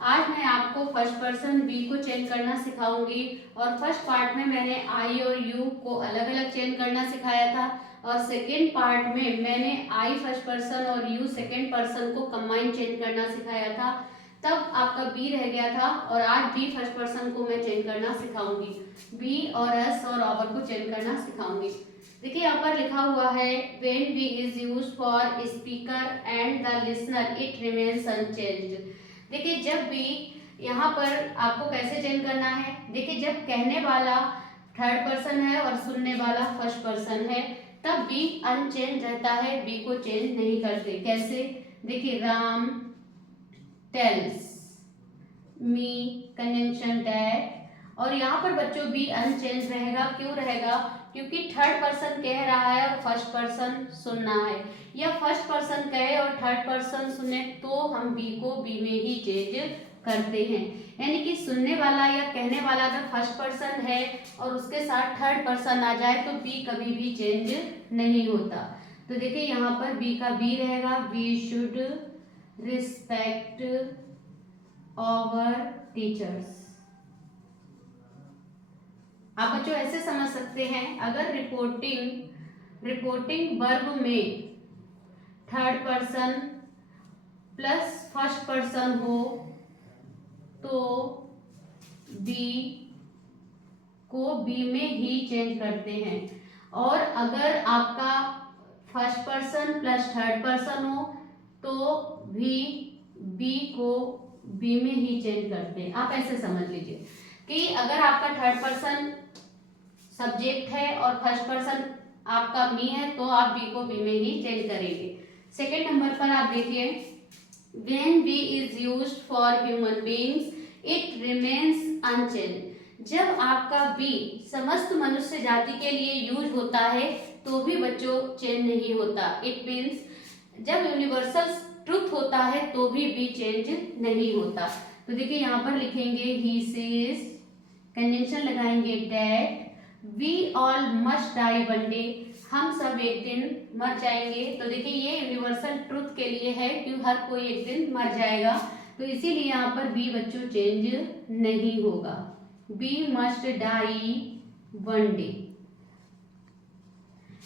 आज मैं आपको फर्स्ट पर्सन बी को चेंज करना सिखाऊंगी। और फर्स्ट पार्ट में मैंने आई और यू को अलग अलग चेंज करना सिखाया था, और सेकेंड पार्ट में मैंने आई फर्स्ट पर्सन और यू सेकेंड पर्सन को कंबाइन चेंज करना सिखाया था। तब आपका बी रह गया था, और आज बी फर्स्ट पर्सन को मैं चेंज करना सिखाऊंगी। बी और एस और ऑवर को चेंज करना सिखाऊंगी। देखिए यहाँ पर लिखा हुआ है when we is used for speaker and the listener it remains unchanged. देखिए जब भी यहाँ पर आपको कैसे चेंज करना है, देखिए जब कहने वाला थर्ड पर्सन है और सुनने वाला फर्स्ट पर्सन है तब बी अनचेंज रहता है, बी को चेंज नहीं करते। कैसे, देखिए Ram tells me conjunction that, और यहाँ पर बच्चों बी अनचेंज रहेगा। क्यों रहेगा? क्योंकि थर्ड पर्सन कह रहा है और फर्स्ट पर्सन सुनना है, या फर्स्ट पर्सन कहे और थर्ड पर्सन सुने तो हम बी को बी में ही चेंज करते हैं। यानी कि सुनने वाला या कहने वाला अगर फर्स्ट पर्सन है और उसके साथ थर्ड पर्सन आ जाए तो बी कभी भी चेंज नहीं होता। तो देखिए यहाँ पर बी का बी रहेगा, we should respect our teachers. आप बच्चों ऐसे समझ सकते हैं, अगर रिपोर्टिंग वर्ब में third person plus first person हो तो बी को बी में ही चेंज करते हैं, और अगर आपका first person plus third person हो तो भी बी को बी में ही चेंज करते हैं। आप ऐसे समझ लीजिए कि अगर आपका थर्ड पर्सन सब्जेक्ट है और फर्स्ट पर्सन आपका मी है तो आप बी को बी में ही चेंज करेंगे। सेकेंड नंबर पर आप देखिए when we is used for human beings it remains unchange. जब आपका बी समस्त मनुष्य जाति के लिए यूज होता है तो भी बच्चों चेंज नहीं होता। इट मीन्स जब यूनिवर्सल ट्रुथ होता है तो भी बी चेंज नहीं होता। तो देखिए यहाँ पर लिखेंगे ही सेज, कंजंक्शन लगाएंगे that we all must die one day, हम सब एक दिन मर जाएंगे। तो देखिए ये यूनिवर्सल ट्रुथ के लिए है कि हर कोई एक दिन मर जाएगा, तो इसीलिए यहाँ पर बी बच्चों चेंज नहीं होगा। We must die one day.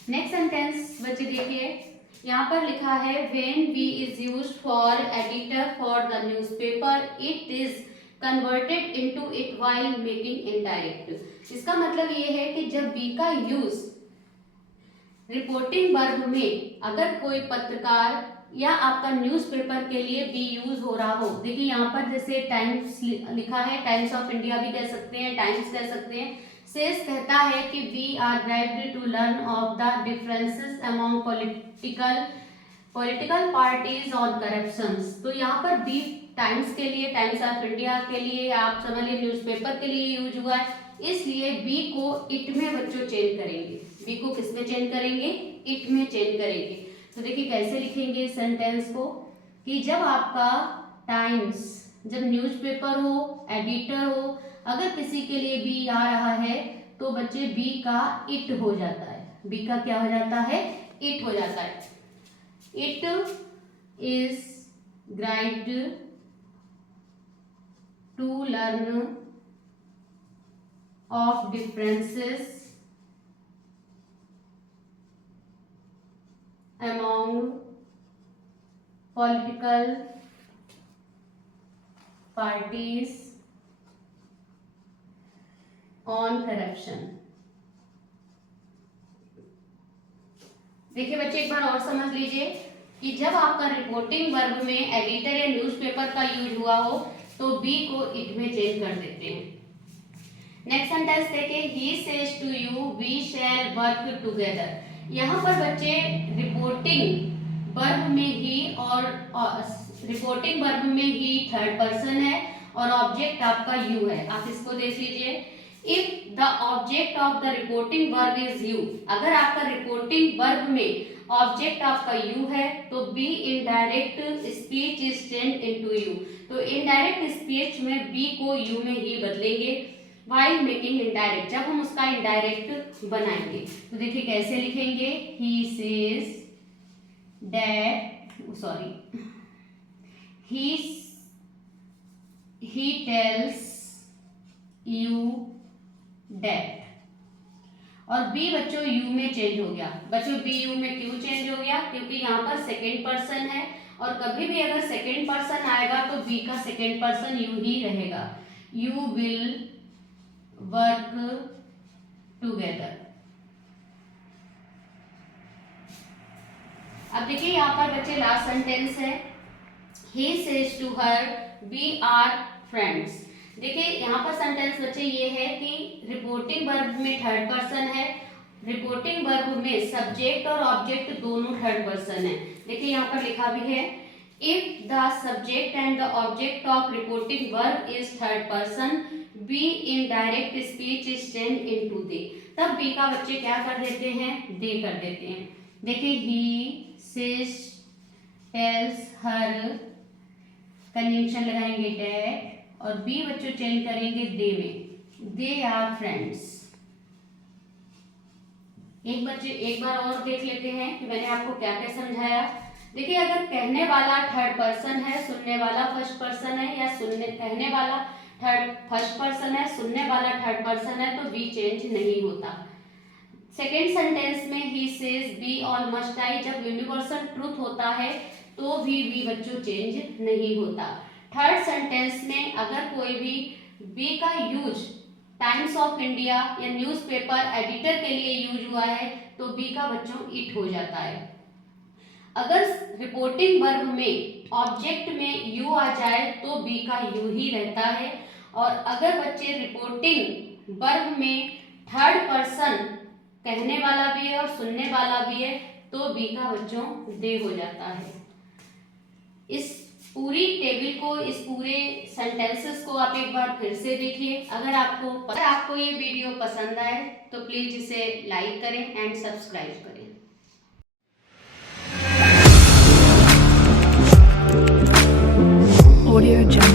Next sentence बच्चे देखिए यहाँ पर लिखा है when we is used for editor for the newspaper it is converted into it while making indirect. इसका मतलब ये है कि जब बी का यूज रिपोर्टिंग वर्ब में अगर कोई पत्रकार या आपका न्यूज़पेपर के लिए भी यूज हो रहा हो, देखिए यहाँ पर जैसे टाइम्स लिखा है, टाइम्स ऑफ इंडिया भी कह सकते हैं, टाइम्स कह सकते हैं। शेष कहता है कि we are drived to learn of the differences among political parties on corruptions. तो यहाँ पर बी टाइम्स के लिए, टाइम्स ऑफ इंडिया के लिए, आप समझ लीजिए न्यूज़पेपर के लिए यूज हुआ है, इसलिए बी को इट में बच्चों चेंज करेंगे। बी को किस में चेंज करेंगे? इट में चेंज करेंगे। तो देखिए कैसे लिखेंगे इस सेंटेंस को कि जब आपका टाइम्स, जब न्यूज़पेपर हो, एडिटर हो, अगर किसी के लिए बी आ रहा है तो बच्चे बी का इट हो जाता है। बी का क्या हो जाता है? इट हो जाता है। It is grieved to learn of differences among political parties on corruption। देखिए बच्चे एक बार और समझ लीजिए कि जब आपका रिपोर्टिंग वर्ब में एडिटर या न्यूज़पेपर का यूज हुआ हो तो बी को इट में चेंज कर देते हैं। नेक्स्ट सेंटेंस देखिए he says to you we shall work together. यहाँ पर बच्चे रिपोर्टिंग वर्ब में ही और रिपोर्टिंग वर्ब में ही थर्ड पर्सन है और ऑब्जेक्ट आपका यू है। आप इसको देख लीजिए, if the object of the reporting verb is you, अगर आपका रिपोर्टिंग वर्ब में ऑब्जेक्ट आपका यू है तो we indirect speech is change into you. तो इनडायरेक्ट स्पीच में बी को यू में ही बदलेंगे while making indirect, जब हम उसका indirect बनाएंगे। तो देखिए कैसे लिखेंगे, he says that, sorry, he he tells you that। और बी बच्चों यू में चेंज हो गया। बच्चों बी यू में क्यों चेंज हो गया? क्योंकि यहाँ पर सेकेंड पर्सन है, और कभी भी अगर सेकेंड पर्सन आएगा तो बी का सेकेंड पर्सन यू ही रहेगा। You will work together. अब देखिए यहाँ पर बच्चे लास्ट सेंटेंस है, he says to her we are friends। देखिए यहाँ पर सेंटेंस बच्चे ये है कि रिपोर्टिंग वर्ब में थर्ड पर्सन है, रिपोर्टिंग वर्ब में सब्जेक्ट और ऑब्जेक्ट दोनों थर्ड पर्सन है। देखिए यहाँ पर लिखा भी है, if the subject and the object of reporting verb is third person, be in direct speech is change into they. तब बी का बच्चे क्या कर देते हैं? दे कर देते हैं। देखिए he says tells her, conjunction लगाएंगे डेट, और बी बच्चों चेंज करेंगे दे में, दे आर फ्रेंड्स। एक बार और देख लेते हैं कि मैंने आपको क्या क्या समझाया। देखिए अगर कहने वाला थर्ड पर्सन है, सुनने वाला फर्स्ट पर्सन है, या कहने वाला फर्स्ट पर्सन है, सुनने वाला थर्ड पर्सन है, तो बी चेंज नहीं होता। सेकेंड सेंटेंस में he says we all must die, जब यूनिवर्सल ट्रूथ होता है तो भी बी बच्चों चेंज नहीं होता। थर्ड सेंटेंस में अगर कोई भी बी का यूज टाइम्स ऑफ इंडिया या न्यूज़पेपर एडिटर के लिए यूज हुआ है तो बी का बच्चों इट हो जाता है। अगर रिपोर्टिंग वर्ब में ऑब्जेक्ट में यू आ जाए तो बी का यू ही रहता है, और अगर बच्चे रिपोर्टिंग वर्ब में थर्ड पर्सन कहने वाला भी है और सुनने वाला भी है तो बी का बच्चों दे हो जाता है। इस पूरी टेबल को, इस पूरे सेंटेंसेस को आप एक बार फिर से देखिए। अगर आपको ये वीडियो पसंद आए तो प्लीज इसे लाइक करें एंड सब्सक्राइब करें। Audio Jungle।